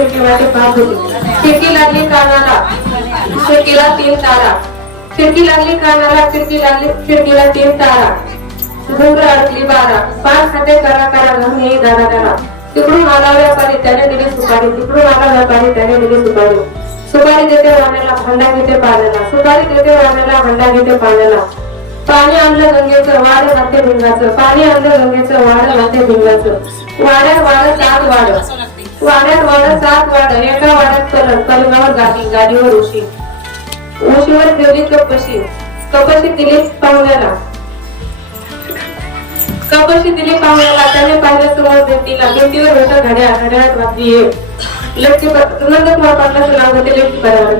खिडकी वाटे पाहत होती. खिडकी लागली कानाला, खिडकीला 3 तारा. खिडकी लागली कानाला, खिडकीला 3 तारा. घुंगर अडकली 12. 5 हाते करा करा म्हणून येई दारा दारा. तिकडून आला व्यापारी, त्याने दिली सुपारी. तिकडून आला व्यापारी, त्याने दिली सुपारी. सुपारी देते वाण्याला, भांडा घेते पाण्याला. सुपारी देते वाण्याला, भांडा घेते पाण्याला. पाणी आणलं गंगेचं, वाढ घाते भिंगाचं. पाणी आणलं गंगेचं, वाढ घाते भिंगाचं. वाड्यात वाढ 7 वाड, वाड्यात वाढ 7 वाड. एका वाड्यात कलर, कलमावर गादी, गादीवर उशी. उशीवर ठेवली कपशी, कपशी दिली पाहुण्याला. कपशी दिली पाहुण्याला. त्याने पाहिलं समोर भिंतीला. भिंतीवर होता घड्याळ, घड्याळात वाजली एक. लटके नंदकुमार पाटलाचं नाव होते लटके पर्यावरण.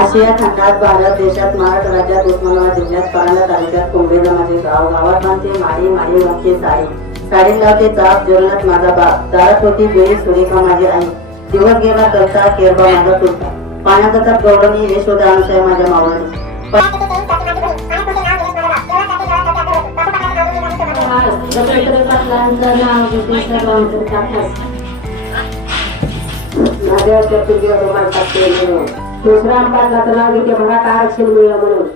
आशिया खंडात, भारत देशात, महाराष्ट्र राज्यात, उस्मानाबाद जिल्ह्यात, परांडा तालुक्यात, कोंबडेला माझे गाव. गावात बांधते माडी, माडी वागते साडी. साडी लावते चाप, जेवणात माझा बाप. दारात होती जुई, सुरेखा माझी आई. दिवस गेला करता, केरबा माझा तुरता. पाण्यात जातात गौडणी, यशोदा अनुसय माझ्या मावळणी. दुसरा पाटलाचं नाव घेते मराठा आरक्षण मिळलं म्हणून.